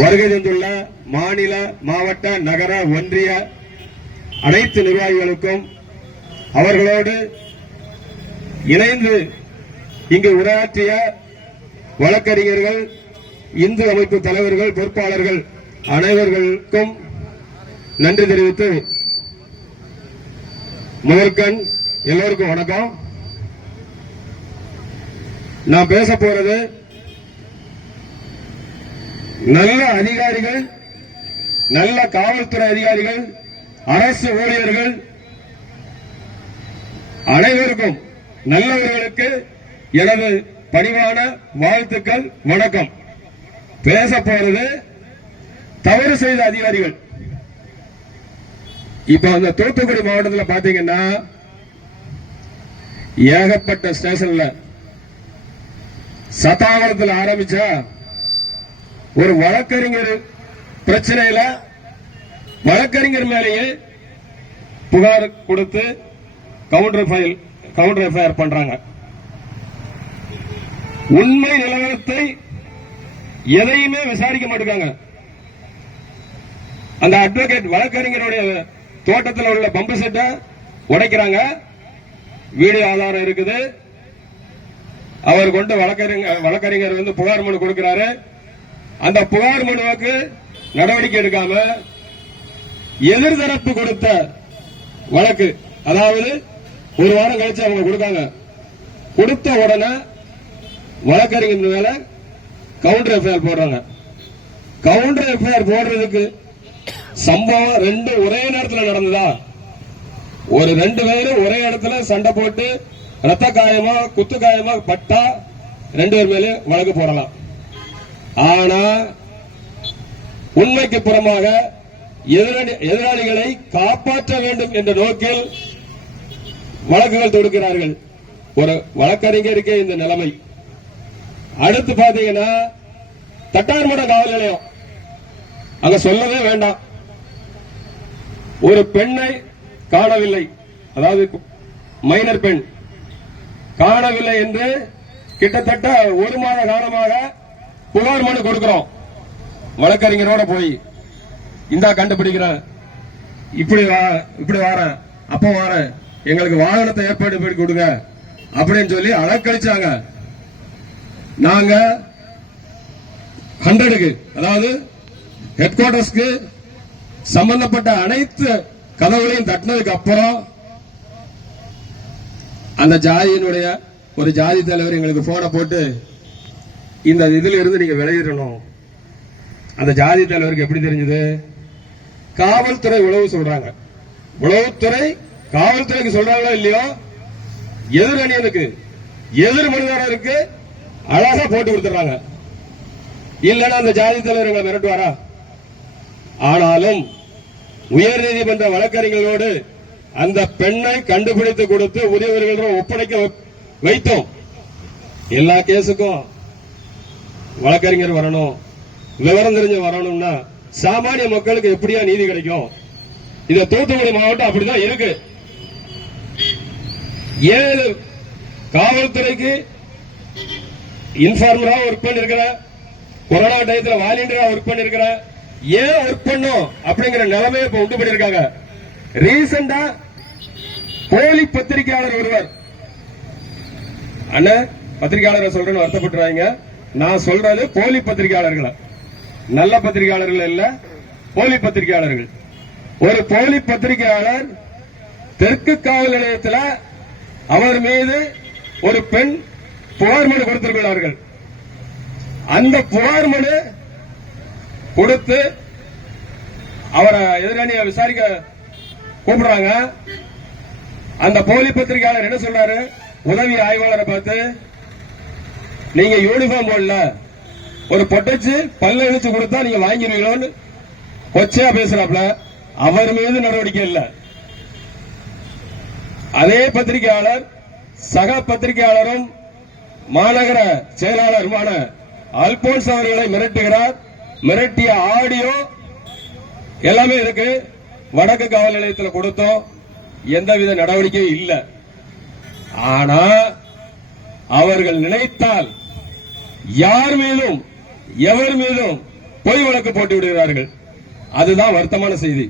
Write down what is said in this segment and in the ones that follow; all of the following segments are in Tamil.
வருகை தந்துள்ள மாநில, மாவட்ட, நகர, ஒன்றிய அனைத்து நிர்வாகிகளுக்கும் அவர்களோடு இணைந்து இங்கு உரையாற்றிய வழக்கறிஞர்கள், இந்து அமைப்பு தலைவர்கள், பொறுப்பாளர்கள் அனைவர்களுக்கும் நன்றி தெரிவித்து முதற்கண் எல்லோருக்கும் வணக்கம். நான் பேச போறது நல்ல அதிகாரிகள், நல்ல காவல்துறை அதிகாரிகள், அரசு ஊழியர்கள் அனைவருக்கும், நல்லவர்களுக்கு எனது பணிவான வாழ்த்துக்கள், வணக்கம். பேச போறது தவறு செய்த அதிகாரிகள். இப்ப அந்த தூத்துக்குடி மாவட்டத்தில் பாத்தீங்கன்னா ஏகப்பட்ட ஸ்டேஷன்ல சதாவரத்தில் ஆரம்பிச்சா ஒரு வழக்கறிஞர் பிரச்சனையில வழக்கறிஞர் மேலேயே புகார் கொடுத்து கவுண்டர் எஃப்ஐஆர் பண்றாங்க. உண்மை நிலவரத்தை எதையுமே விசாரிக்க மாட்டாங்க. அந்த அட்வொகேட் வழக்கறிஞருடைய தோட்டத்தில் உள்ள பம்பு செட்டை உடைக்கிறாங்க. வீடியோ ஆதாரம் இருக்குது. அவர் கொண்டு வழக்கறிஞர் வந்து புகார் மனு கொடுக்கிறாரு. அந்த புகார் மனுவுக்கு நடவடிக்கை எடுக்காம எதிர்தரப்பு கொடுத்த வழக்கு, அதாவது ஒரு வாரம் கழிச்சு அவங்க கொடுக்காங்க. கொடுத்த உடனே வழக்கறிஞர் மேல கவுண்டர் எஃப்ஐஆர் போடுறாங்க. கவுண்டர் எஃப்ஐஆர் போடுறதுக்கு சம்பவம் ரெண்டு ஒரே நேரத்தில் நடந்ததா? ஒரு ரெண்டு பேரும் ஒரே இடத்துல சண்டை போட்டு ரத்த காயமா குத்து காயமா பட்டா ரெண்டு பேர் மேலே வழக்கு போடலாம். ஆனா உண்மைக்கு புறமாக எதிராளிகளை காப்பாற்ற வேண்டும் என்ற நோக்கில் வழக்குகள் தொடுக்கிறார்கள். ஒரு வழக்கறிஞருக்கே இந்த நிலைமை. அடுத்து பாத்தீங்கன்னா தட்டார்மடம் காவல் நிலையம், அங்க சொல்லவே வேண்டாம். ஒரு பெண்ணை காணவில்லை, அதாவது மைனர் பெண் காணவில்லை என்று கிட்டத்தட்ட ஒரு மாத காலமாக புகார் மனு கொடுக்கிறோம். வழக்கறிஞரோட போய் இந்தா கண்டுபிடிக்கிறேன், இப்படி வாரேன், அப்போ வாரேன், எங்களுக்கு வாகனத்தை ஏற்பாடு பண்ணி கொடுங்க அப்படின்னு சொல்லி அலக்கழிச்சாங்க. நாங்க 100க்கு, அதாவது ஹெட் குவார்டர்ஸ்க்கு சம்பந்தப்பட்ட அனைத்து கதவுகளையும் தட்டினதுக்கு அப்புறம் அந்த ஜாதியினுடைய ஒரு ஜாதி தலைவர் எங்களுக்கு போனை போட்டு இந்த இதுல இருந்து நீங்க விளையிடணும். அந்த ஜாதி தலைவருக்கு எப்படி தெரிஞ்சது? காவல்துறை உளவு சொல்றாங்க. உளவுத்துறை காவல்துறைக்கு சொல்றாங்களோ இல்லையோ, எதிரணியனுக்கு எதிர் மனிதருக்கு அழகா போட்டு கொடுத்துறாங்க. இல்லைன்னா அந்த ஜாதி தலைவர் எங்களை மிரட்டுவாரா? ஆனாலும் உயர் நீதிமன்ற வழக்கறிஞர்களோடு அந்த பெண்ணை கண்டுபிடித்து கொடுத்து உரியவர்களிடம் ஒப்படைக்க வைத்தோம். எல்லா கேஸுக்கும் வழக்கறிஞர் வரணும், விவரம் தெரிஞ்ச வரணும்னா சாமானிய மக்களுக்கு எப்படியா நீதி கிடைக்கும்? இந்த தூத்துக்குடி மாவட்டம் அப்படிதான் இருக்கு. ஏழு காவல்துறைக்கு இன்ஃபார்மரா ஒர்க் பண்ணிருக்கிற, கொரோனா டயத்தில் வாலண்டியரா ஒர்க் பண்ணிருக்கிற, ஏன் ஒர்க் பண்ணும் அப்படிங்கிற நிலைமையை இப்ப உண்டு பண்ணிருக்காங்க. ரீசெண்டா போலி பத்திரிகையாளர் ஒருவர், அண்ணா பத்திரிகையாளரை சொல்றேன்னு வருத்தப்பட்டுறாங்க. நான் சொல்றது போலி பத்திரிகையாளர்கள், நல்ல பத்திரிகையாளர்கள் இல்ல, போலி பத்திரிகையாளர்கள். ஒரு போலி பத்திரிகையாளர் தெற்கு காவல் நிலையத்தில் அவர் மீது ஒரு பெண் புகார் மனு கொடுத்திருக்கிறார்கள். அந்த புகார் மனு கொடுத்து அவரை எதிரணியை விசாரிக்க கூப்பிடுறாங்க. அந்த போலி பத்திரிகையாளர் என்ன சொல்றாரு? உதவி ஆய்வாளரை பார்த்து, நீங்க யூனிஃபார்ம் போடல, ஒரு பொட்டச்சு பல்ல இழுத்து கொடுத்தா நீங்க வாங்கிடுவீங்களோன்னு கொச்சையா பேசுறாப்ல. அவர் மீது நடவடிக்கை இல்ல. அதே பத்திரிகையாளர் சக பத்திரிகையாளரும் மாநகர செயலாளருமான அல்போன்ஸ் அவர்களை மிரட்டுகிறார். மிரட்டிய ஆடியோ எல்லாமே இருக்கு. வடக்கு காவல் நிலையத்தில் கொடுத்தோம், எந்தவித நடவடிக்கையும் இல்ல. ஆனா அவர்கள் நினைத்தால் யார் மீதும் எவர் மீதும் பொய் வழக்கு போட்டு விடுகிறார்கள். அதுதான் வருத்தமான செய்தி.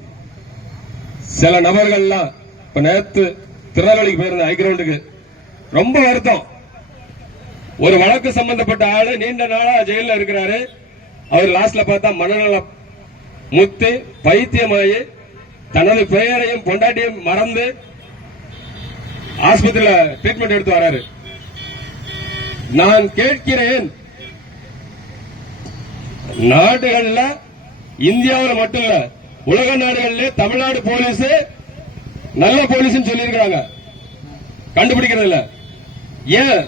சில நபர்கள்லாம் இப்ப நேத்து திருநெல்வேலிக்கு போயிருந்த ஹைகிரவுண்டுக்கு ரொம்ப வருத்தம். ஒரு வழக்கு சம்பந்தப்பட்ட ஆளு நீண்ட நாளா ஜெயில இருக்கிறாரு. அவர் லாஸ்ட்ல பார்த்தா மனநல முத்து பைத்தியமாயி தனது பெயரையும் பொண்டாட்டியும் மறந்து ஆஸ்பத்திரியில ட்ரீட்மெண்ட் எடுத்து வராரு. நான் கேட்கிறேன், நாடுகள்ல இந்தியாவில் மட்டும் இல்ல உலக நாடுகள்ல தமிழ்நாடு போலீஸ் நல்ல போலீஸ் சொல்லியிருக்கிறாங்க, கண்டுபிடிக்கிறது இல்ல. ஏன்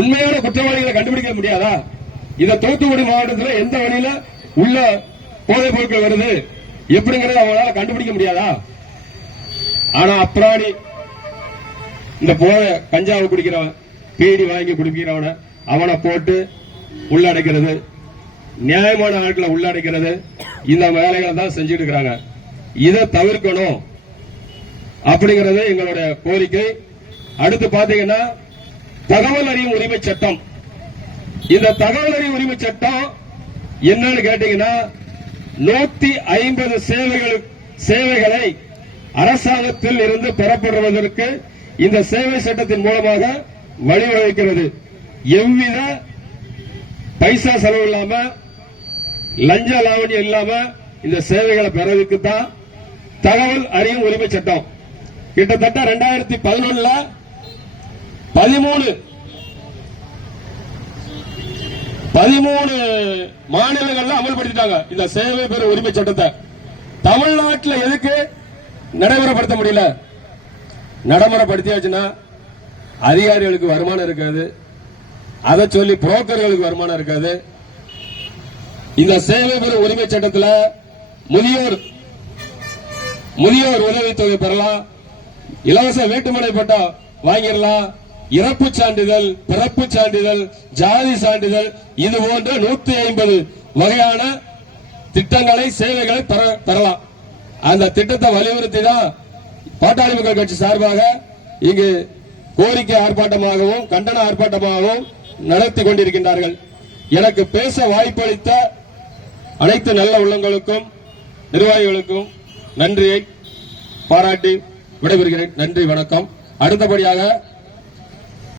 உண்மையான குற்றவாளிகளை கண்டுபிடிக்க முடியாதா? இந்த தூத்துக்குடி மாவட்டத்தில் எந்த வழியில உள்ள போதைப் பொருட்கள் வருது எப்படிங்கறத அவங்களால கண்டுபிடிக்க முடியாதா? ஆனா அப்ராணி இந்த போதை கஞ்சாவை குடிக்கிறவன், பீடி வாங்கி குடிக்கிறவன அவனை போட்டு உள்ளடைக்கிறது, நியாயமான ஆட்களை உள்ளடைக்கிறது, இந்த வேலைகளை தான் செஞ்சுட்டு இருக்கிறாங்க. இதை தவிர்க்கணும் அப்படிங்கறது எங்களுடைய கோரிக்கை. அடுத்து பாத்தீங்கன்னா தகவல் அறியும் உரிமை சட்டம். இந்த தகவல் அறியும் உரிமை சட்டம் என்னன்னு கேட்டீங்கன்னா 150 சேவைகளை அரசாங்கத்தில் இருந்து பெறப்படுவதற்கு இந்த சேவை சட்டத்தின் மூலமாக வழிவகுக்கிறது. எவ்வித பைசா செலவு இல்லாம லஞ்ச லாவணியம் இல்லாம இந்த சேவைகளை பெறதுக்கு தான் தகவல் அறியும் உரிமை சட்டம். கிட்டத்தட்ட 2011 13 மாநிலங்கள்ல அமல்படுத்திட்டாங்க இந்த சேவை பெறும் உரிமை சட்டத்தை. தமிழ்நாட்டில் எதுக்கு நடைமுறைப்படுத்த முடியல? நடைமுறைப்படுத்தியாச்சுன்னா அதிகாரிகளுக்கு வருமானம் இருக்காது, அதை சொல்லி புரோக்கர்களுக்கு வருமானம் இருக்காது. இந்த சேவை பெறும் உரிமை சட்டத்தில் முதியோர் உதவித்தொகை பெறலாம், இலவச வீட்டுமனை பட்டா வாங்கிடலாம், இறப்பு சான்றிதழ், பிறப்பு சான்றிதழ், ஜாதி சான்றிதழ், இது போன்ற 150 வகையான திட்டங்களை சேவைகளை பெறலாம். அந்த திட்டத்தை வலியுறுத்தி தான் பாட்டாளி மக்கள் கட்சி சார்பாக இங்கு கோரிக்கை ஆர்ப்பாட்டமாகவும் கண்டன ஆர்ப்பாட்டமாகவும் நடத்தி கொண்டிருக்கின்றார்கள். எனக்கு பேச வாய்ப்பளித்த அனைத்து நல்ல உள்ளங்களுக்கும் நிர்வாகிகளுக்கும் நன்றியை பாராட்டி விடைபெறுகிறேன். நன்றி, வணக்கம். அடுத்தபடியாக